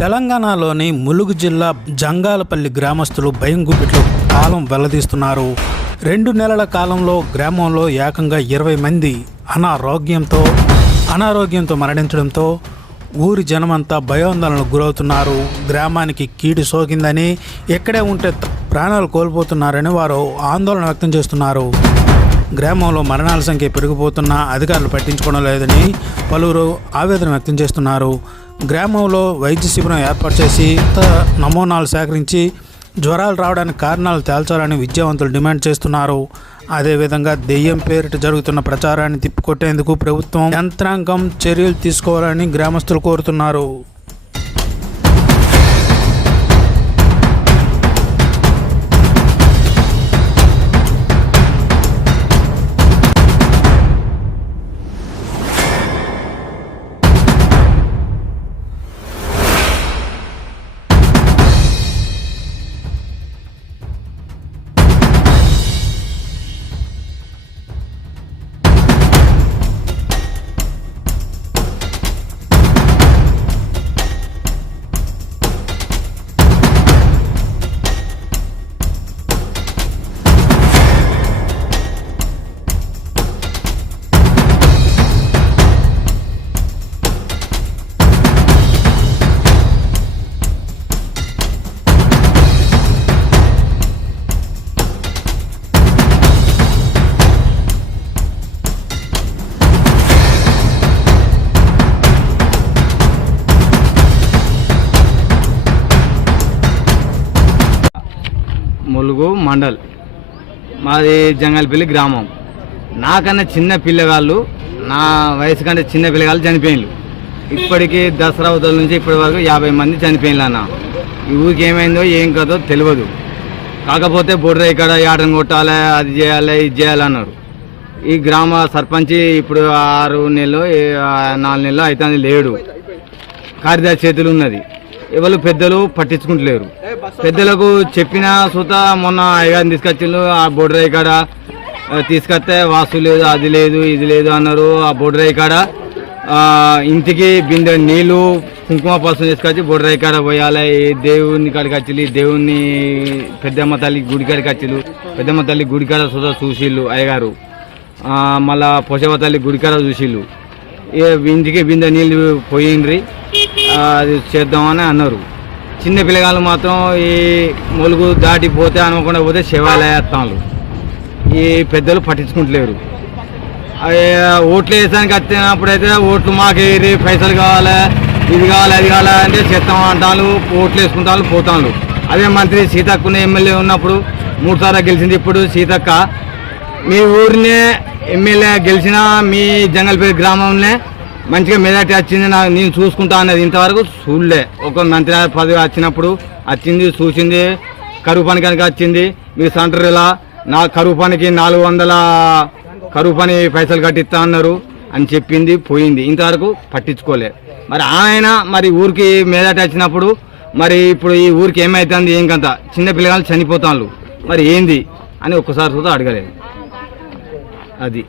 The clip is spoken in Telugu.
తెలంగాణలోని ములుగు జిల్లా జంగాలపల్లి గ్రామస్తులు భయం గుప్పిట్లో కాలం వెల్లదీస్తున్నారు. రెండు నెలల కాలంలో గ్రామంలో ఏకంగా ఇరవై మంది అనారోగ్యంతో అనారోగ్యంతో మరణించడంతో ఊరి జనమంతా భయోందోళనకు గురవుతున్నారు. గ్రామానికి కీడు సోకిందని ఎక్కడే ఉంటే ప్రాణాలు కోల్పోతున్నారని వారు ఆందోళన వ్యక్తం చేస్తున్నారు. గ్రామంలో మరణాల సంఖ్య పెరిగిపోతున్నా అధికారులు పట్టించుకోవడం లేదని పలువురు ఆవేదన వ్యక్తం చేస్తున్నారు. గ్రామంలో వైద్య శిబిరం ఏర్పాటు చేసి నమూనాలు సేకరించి జ్వరాలు రావడానికి కారణాలు తేల్చాలని విద్యావంతులు డిమాండ్ చేస్తున్నారు. అదేవిధంగా దెయ్యం పేరిట జరుగుతున్న ప్రచారాన్ని తిప్పికొట్టేందుకు ప్రభుత్వం యంత్రాంగం చర్యలు తీసుకోవాలని గ్రామస్తులు కోరుతున్నారు. ములుగు మండల్. మాది జంగల్పల్లి గ్రామం. నాకన్నా చిన్న పిల్లగాళ్ళు నా వయసు కంటే చిన్న పిల్లగాళ్ళు చనిపోయిన్లు. ఇప్పటికీ దసరా ఉదల నుంచి ఇప్పటి వరకు యాభై మంది చనిపోయిన్లు అన్న. ఈ ఊరికి ఏమైందో ఏం కదో తెలియదు కాకపోతే బొడ్ర ఇక్కడ ఆటను కొట్టాలి అది చేయాలి ఇది చేయాలి అన్నారు. ఈ గ్రామ సర్పంచ్ ఇప్పుడు ఆరు నెలలు నాలుగు నెలలు అయితే లేడు. కార్యదర్శి చేతులు ఉన్నది. ఎవరు పెద్దలు పట్టించుకుంటలేరు. పెద్దలకు చెప్పిన సుత మొన్న అయ్యగారిని తీసుకొచ్చిండ్రు ఆ బొడ్రాయి కాడ. తీసుకొస్తే వాస్తు లేదు అది లేదు ఇది లేదు అన్నారు. ఆ బొడ్రాయి కాడ ఇంటికి బిందె నీళ్ళు కుంకుమ పసుపు తీసుకొచ్చి బొడ్రాయి కాడ పోయాలి. దేవుని కాడికి వచ్చి దేవుని పెద్దమ్మ తల్లి గుడి కాడికి వచ్చిళ్ళు. పెద్దమ్మ తల్లి గుడి కాడ సుత చూసిళ్ళు అయ్యగారు. మళ్ళా పొసవ తల్లి గుడి కాడ చూసిళ్ళు. ఇంటికి బిందె నీళ్ళు పోయిండ్రి. అది చేద్దామని అన్నారు. చిన్న పిల్లగాళ్ళు మాత్రం ఈ మొలుగు దాటిపోతే అనుకుండా పోతే శివాలయాత్నాలు ఈ పెద్దలు పట్టించుకుంటలేరు. ఓట్లు వేసానికి వచ్చినప్పుడు అయితే ఓట్లు మాకు ఏది పైసలు కావాలి ఇది కావాలి అది కావాలి అంటే చేస్తాం అంటాను ఓట్లు వేసుకుంటాను పోతాను అదే మంత్రి సీతక్కున్న ఎమ్మెల్యే ఉన్నప్పుడు మూడు సార్లు గెలిచింది ఇప్పుడు సీతక్క. మీ ఊరినే ఎమ్మెల్యే గెలిచిన మీ జంగల్పేట గ్రామంలో మంచిగా మెజార్టీ వచ్చింది నాకు నేను చూసుకుంటా అన్నది ఇంతవరకు చూడలే. ఒక మంత్రి పదవి వచ్చినప్పుడు వచ్చింది చూసింది కరువు పని కనుక వచ్చింది. మీ సెంటర్ ఇలా నా కరువు పనికి నాలుగు వందల కరువు పని పైసలు కట్టిస్తా అన్నారు అని చెప్పింది పోయింది. ఇంతవరకు పట్టించుకోలే. మరి ఆయన మరి ఊరికి మెజార్టీ వచ్చినప్పుడు మరి ఇప్పుడు ఈ ఊరికి ఏమైతుంది ఏం కంత చిన్న పిల్లగాలు చనిపోతాను మరి ఏంది? అని ఒక్కసారి చూద్దాం అడగలేదు. అది.